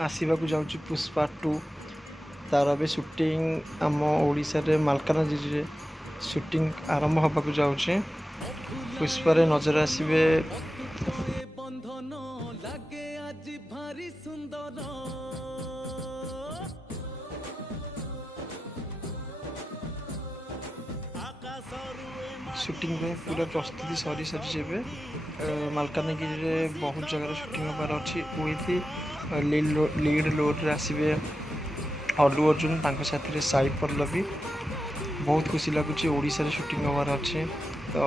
आसवाक जाऊँगी पुष्पा 2 तार भी शूटिंग आम ओडिशा रे मालकानगिरी शूटिंग आरंभ होबाक जाऊँचे। पुष्पा रे नजर आसबे शूटिंग में पूरा प्रस्तुति सरी सरी जेबे मालकानगिरी रे बहुत जगह शूटिंग होबार अच्छी विथ लीड रोल रे आसबे अल्लू अर्जुन तांको साथी रे साई पल्लवी। बहुत खुशी लगुच ओडिशा रे शूटिंग होबार अच्छे तो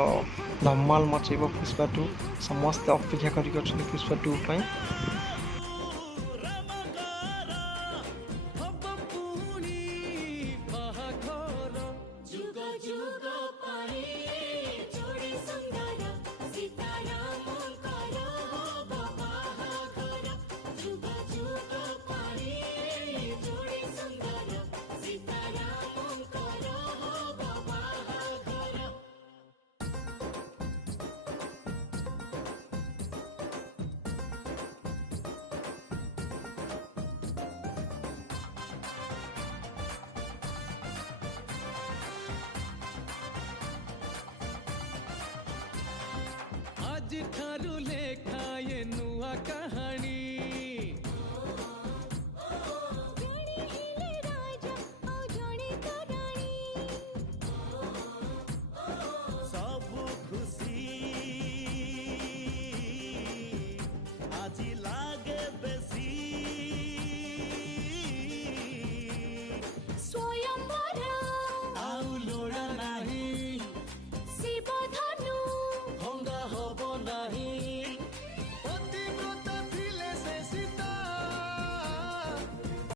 धमाल मचेब पुष्पा 2 समस्त अपेक्षा कर पुष्पा 2 ପାଇଁ। आज ठारू ले